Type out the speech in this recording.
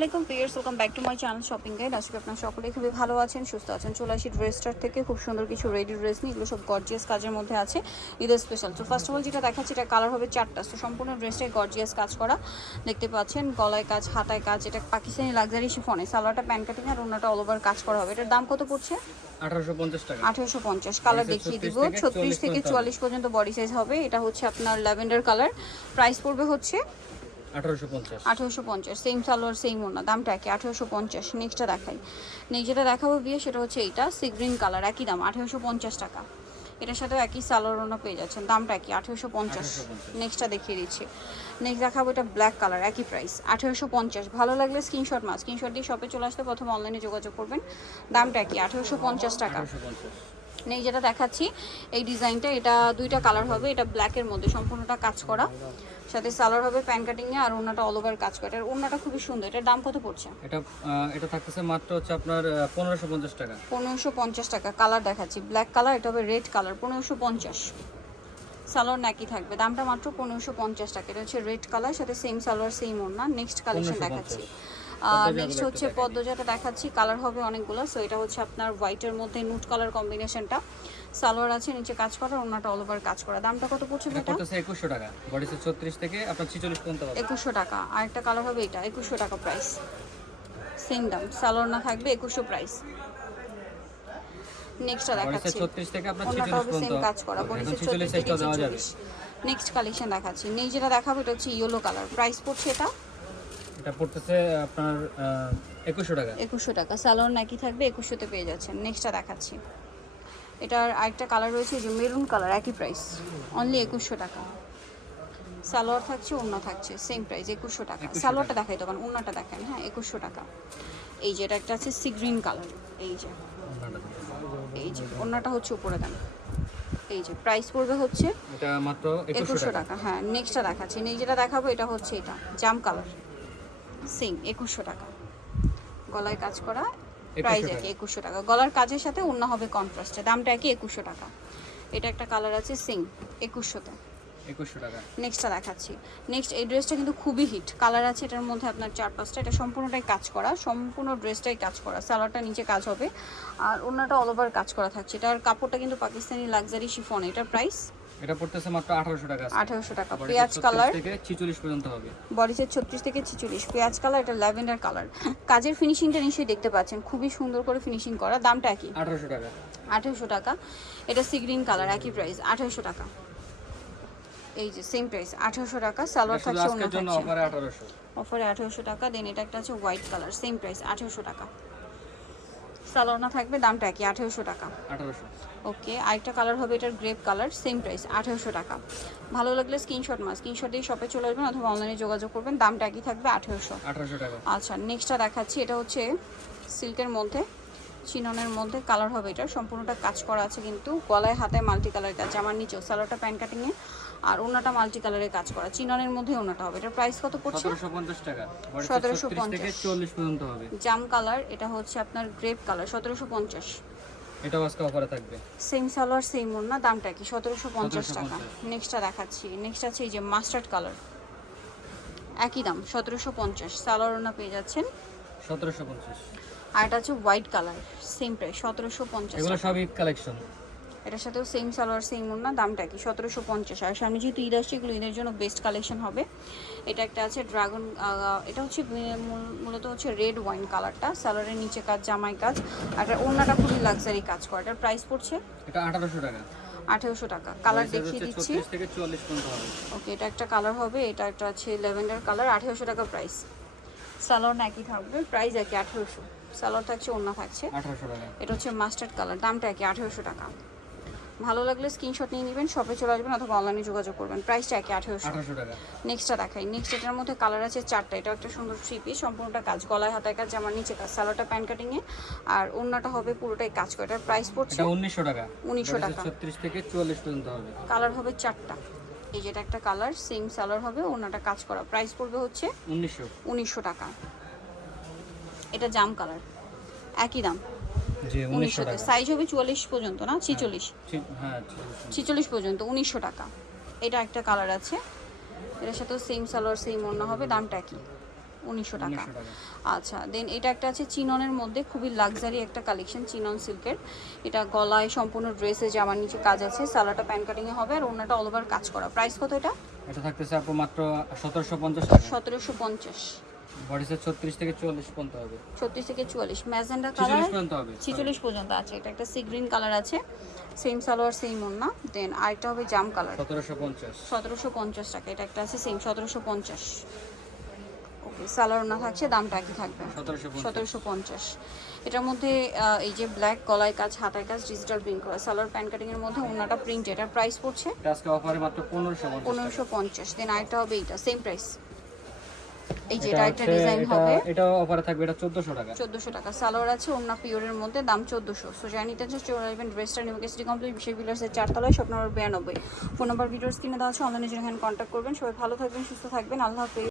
আসসালামাইকুম pears welcome back to my channel shopping guide আজকে আপনার সকলে খুবই ভালো আছেন সুস্থ আছেন। চলে আসি ড্রেসটার থেকে। খুব সুন্দর কিছু রেডি ড্রেস নিয়ে। এগুলো সব গর্জিয়াস কাজের মধ্যে আছে। ঈদের স্পেশাল তো ফার্স্ট অফ অল যেটা দেখাচ্ছি এটা কালার হবে চারটা। তো সম্পূর্ণ ড্রেসটাই গর্জিয়াস কাজ করা। দেখতে পাচ্ছেন গলায় কাজ হাতায় কাজ। এটা পাকিস্তানি লাক্সারি শিফনে সালোয়ারটা প্যান কাটিং আর অন্যটা অল ওভার কাজ করা হবে। এটার দাম কত পড়ছে? আঠারোশো পঞ্চাশ কালার দেখিয়ে 36 দিব। ছত্রিশ থেকে চুয়াল্লিশ পর্যন্ত বডি সাইজ হবে। এটা হচ্ছে আপনার ল্যাভেন্ডার কালার প্রাইস পড়বে হচ্ছে আঠারোশো পঞ্চাশ। সেম সালোয়ার সেম ওনা দামটা একই আঠেরোশো পঞ্চাশ নেক্সটটা দেখাই। নেক্সট যেটা দেখাবো বিয়ে সেটা হচ্ছে এইটা সি গ্রিন কালার একই দাম আঠেরোশো পঞ্চাশ টাকা। এটার সাথেও একই সালোয়ার ওনা পেয়ে যাচ্ছেন। দামটা আঠেরোশো পঞ্চাশ। নেক্সটটা দেখিয়ে দিচ্ছি। নেক্সট দেখাবো এটা ব্ল্যাক কালার একই প্রাইস আঠেরোশো পঞ্চাশ। ভালো লাগলে স্ক্রিনশট মাস স্ক্রিনশট দিয়ে শপে চলে আসতে প্রথমে অনলাইনে যোগাযোগ করবেন। দামটা একই আঠেরোশো পঞ্চাশ টাকা। নেই যেটা দেখাচ্ছি এই ডিজাইনটা এটা দুইটা কালার হবে এটা ব্ল্যাকের মধ্যে সম্পূর্ণটা কাজ করা। সাথে সালোয়ার হবে প্যান কাটিং কাটিংয়ে আর ওনাটা অল ওভার কাজ করা। এটার ওনাটা খুবই সুন্দর এটার দাম কত পড়ছে? এটা এটা থাকতেছে মাত্র হচ্ছে আপনার পনেরোশো পঞ্চাশ টাকা। পনেরোশো পঞ্চাশ টাকা কালার দেখাচ্ছি। ব্ল্যাক কালার এটা হবে রেড কালার পনেরোশো পঞ্চাশ। সালোয়ার নাকি থাকবে দামটা মাত্র পনেরোশো পঞ্চাশ টাকা। এটা হচ্ছে রেড কালার সাথে সেম সালোয়ার সেম ওড়না। নেক্সট কালেকশন দেখাচ্ছি। পদ্মজা নেক্সট হচ্ছে পদ্মজাটা দেখাচ্ছি কালার হবে অনেকগুলো সো এটা হচ্ছে আপনার হোয়াইটের মধ্যে নুট কালার কম্বিনেশনটা সালোয়ার আছে নিচে কাজ করা ওনাটা অল ওভার কাজ করা। দামটা কত পড়ছে এটা এটা করতেছে একুশশো টাকা। বডি ছত্রিশ থেকে আপনার ছিচল্লিশ পর্যন্ত পাবে একুশশো টাকা। আর একটা কালার হবে এটা একুশশো টাকা প্রাইস সেম দাম সালোয়ার না থাকবে একুশশো প্রাইস নেক্সটটা দেখাচ্ছি। ছত্রিশ থেকে আপনার অন্যটা ছিচল্লিশ হবে সেম পর্যন্ত। কাজ করা। বডি এখন সেট ছিচল্লিশ চল্লিশ থেকে দেওয়া যাবে। নেক্সট কালেকশন দেখাচ্ছি। নেক্সট যেটা দেখাবো এটা হচ্ছে ইয়েলো কালার প্রাইস পড়ছে এটা? এটা পড়তেছে আপনার একুশশো টাকা। একুশশো টাকা। স্যালোন নাকি থাকবে একুশশোতে পেয়ে যাচ্ছেন। নেক্সটটা দেখাচ্ছি। এটার আরেকটা কালার রয়েছে যে মেরুন কালার একই প্রাইস অনলি একুশশো টাকা। সালোয়ার থাকছে ওড়না থাকছে সেম প্রাইস একুশশো টাকা। সালোয়ারটা দেখাই তখন ওড়নাটা দেখেন হ্যাঁ একুশশো টাকা। এই যে এটা একটা আছে সি গ্রিন কালার এই যে। এই যে ওড়নাটা হচ্ছে উপরে দেন। এই যে প্রাইস পড়বে হচ্ছে এটা মাত্র একুশশো টাকা। হ্যাঁ নেক্সটটা দেখাচ্ছি। নেই যেটা দেখাবো এটা হচ্ছে এটা জাম কালার সেম একুশশো টাকা। গলায় কাজ করা প্রাইস একই একুশশো টাকা। গলার কাজের সাথে অন্য হবে কন্ট্রাস্টে দামটা একই একুশশো টাকা। এটা একটা কালার আছে সিং একুশশোতে। একুশশো টাকা। নেক্সটটা দেখাচ্ছি। নেক্সট এই ড্রেসটা কিন্তু খুবই হিট কালার আছে এটার মধ্যে আপনার চার পাঁচটা এটা সম্পূর্ণটাই কাজ করা সম্পূর্ণ ড্রেসটাই কাজ করা। সালোয়ারটা নিচে কাজ হবে। আর অন্যটা অল ওভার কাজ করা থাকছে। এটার কাপড়টা কিন্তু পাকিস্তানি লাক্সারি শিফন এটার প্রাইস এটা পড়তেছে মাত্র আঠারোশো টাকা আঠারোশো টাকা পেঁয়াজ কালার থেকে ছিচল্লিশ পর্যন্ত হবে। বডি সেট ছত্রিশ থেকে ছিচল্লিশ পেঁয়াজ কালার এটা ল্যাভেন্ডার কালার কাজের ফিনিশিংটা নিশ্চয়ই দেখতে পাচ্ছেন খুবই সুন্দর করে ফিনিশিং করা দামটা কি আঠারোশো টাকা। আঠেরোশো টাকা এটা সি গ্রিন কালার একই প্রাইস আঠেরোশো টাকা। এই যে সেম প্রাইস আঠেরোশো টাকা সালোয়ার থাকছে অন্য জন্য থাকছে। অফারে আঠারোশো। অফারে আঠেরোশো টাকা দেন এটা একটা আছে হোয়াইট কালার সেম প্রাইস আঠেরোশো টাকা। সালোয়ার না থাকবে দামটা কি আঠেরোশো টাকা। ওকে আরেকটা কালার হবে এটার গ্রেপ কালার সেম প্রাইস আঠেরোশো টাকা। ভালো লাগলে স্ক্রিনশট মাস স্ক্রিনশট দিয়ে শপে চলে আসবেন অথবা অনলাইনে যোগাযোগ করবেন দামটা একই থাকবে আঠেরোশো। আঠারোশো টাকা। আচ্ছা নেক্সটটা দেখাচ্ছি এটা হচ্ছে সিল্কের মধ্যে চিননের মধ্যে কালার হবে এটা সম্পূর্ণটা কাজ করা আছে কিন্তু গলায় হাতে মাল্টি কালার কাজ আমার নিচেও সালোয়ারটা প্যান কাটিংয়ে আর ওনাটা মাল্টি কালারের কাজ করা। চিননের মধ্যে ওনাটা হবে। এটার প্রাইস কত পড়ছে? সতেরোশো পঞ্চাশ টাকা। 1750 থেকে চল্লিশ পর্যন্ত হবে। জাম কালার এটা হচ্ছে আপনার গ্রেপ কালার সতেরোশো পঞ্চাশ। এটাও আজকে অফারে থাকবে। সেম সালোয়ার সেম ওড়না দামটা কি? সতেরোশো পঞ্চাশ টাকা। নেক্সটটা দেখাচ্ছি। নেক্সট আছে এই যে মাস্টার্ড কালার একই দাম সতেরোশো পঞ্চাশ। সালোয়ার ওড়না পেয়ে যাচ্ছেন। সতেরোশো পঞ্চাশ। আর এটা হচ্ছে হোয়াইট কালার সেম প্রাইস সতেরোশো পঞ্চাশ এগুলো সব ঈদ কালেকশন এটার সাথেও সেম সালোয়ার সেম ওড়না দামটা কি? সতেরোশো পঞ্চাশ। আর সামনে যেহেতু ঈদ আসছে এগুলো ঈদের জন্য বেস্ট কালেকশন হবে। এটা একটা আছে ড্রাগন এটা হচ্ছে মূলত হচ্ছে রেড ওয়াইন কালারটা সালোয়ারের নিচে কাজ জামাই কাজ। আর ওড়নাটা খুবই লাক্সারি কাজ করা। এটার প্রাইস পড়ছে? এটা আঠারোশো টাকা। আঠেরোশো টাকা। কালার দেখিয়ে দিচ্ছি। 36 থেকে চুয়াল্লিশ পর্যন্ত হবে। ওকে এটা একটা কালার হবে। এটা একটা আছে ল্যাভেন্ডার কালার আঠেরোশো টাকা প্রাইস সালোয়ার একই থাকবে প্রাইস একই আঠেরোশো। সালোয়ার থাকছে ওড়না থাকছে। আঠারোশো টাকা। এটা হচ্ছে মাস্টার্ড কালার দামটা একই আঠেরোশো টাকা। ভালো লাগলে স্ক্রিনশট নিয়ে নেবেন শপে চলে আসবেন অথবা অনলাইনে যোগাযোগ করবেন। প্রাইসটা একই আঠেরোশো। নেক্সটটা দেখাই। নেক্সট এটার মধ্যে কালার আছে চারটা। এটা একটা সুন্দর থ্রি পিস সম্পূর্ণটা কাজ। গলায় হাতায় কাজ জামার নিচে কাজ। সালোয়ারটা প্যান কাটিংয়ে আর অন্যটা হবে পুরোটাই কাজ করে। এটার প্রাইস পড়ছে উনিশশো টাকা। 1900 টাকা। ছত্রিশ থেকে চুয়াল্লিশ পর্যন্ত হবে। কালার হবে চারটা। এই যেটা একটা কালার সেম সালোয়ার হবে অন্যটা কাজ করা। প্রাইস পড়বে হচ্ছে উনিশশো। উনিশশো টাকা। এটা জাম কালার একই দাম। টাকা। সাইজ হবে চুয়াল্লিশ পর্যন্ত না? ছিচল্লিশ। ঠিক হ্যাঁ ঠিক। ছিচল্লিশ পর্যন্ত উনিশশো টাকা। এটা একটা কালার আছে। এটার সাথেও সেম সালোয়ার সেম অন্য হবে। দামটা কি উনিশশো টাকা। আচ্ছা দেন এটা একটা আছে চিননের মধ্যে খুবই লাক্সারি একটা কালেকশন চিনন সিল্কের। এটা গলায় সম্পূর্ণ ড্রেসে জামার নিচে কাজ আছে। সালাটা প্যান কাটিংয়ে হবে আর ওনাটা অল ওভার কাজ করা। প্রাইস কত এটা? এটা থাকতেছে আপু মাত্র সতেরোশো পঞ্চাশ সতেরোশো পঞ্চাশ। বডি সাইজ থেকে পর্যন্ত হবে। ম্যাজেন্ডা কালার পর্যন্ত হবে ছিচল্লিশ পর্যন্ত আছে এটা একটা সি গ্রিন কালার আছে। সেম সালোয়ার সেম ওন্না দেন আরেকটা হবে জাম কালার টাকা এটা একটা আছে সেম সতেরোশো পঞ্চাশ। ওকে সালোয়ার থাকছে দামটা একই থাকবে। সতেরোশো পঞ্চাশ। সতেরোশো পঞ্চাশ। এটার মধ্যে এই যে ব্ল্যাক গলায় কাজ হাতায় কাজ ডিজিটাল প্রিন্ট করা। সালোয়ার প্যান কাটিং এর মধ্যে ওনাটা প্রিন্ট এটার প্রাইস পড়ছে আজকে অফারে মাত্র পনেরোশো পঞ্চাশ দেন আরেকটা হবে এইটা সেম প্রাইস এই যে এটা এটা একটা ডিজাইন হবে। এটা অফারে থাকবে এটা চোদ্দোশো টাকা। চোদ্দোশো টাকা। সালোয়ার আছে পিওরের মধ্যে দাম সো চলে আসবেন ড্রেসটা নিউ সিটি কমপ্লিট বিশেষ বিলার্সের চারতলায় স্বপ্ন নম্বর বিরানব্বই। ফোন নাম্বার ভিডিও কিনে দেওয়া আছে অনলাইনে যেখানে কন্ট্যাক্ট করবেন। সবাই ভালো থাকবেন সুস্থ থাকবেন। আল্লাহ হাফেজ।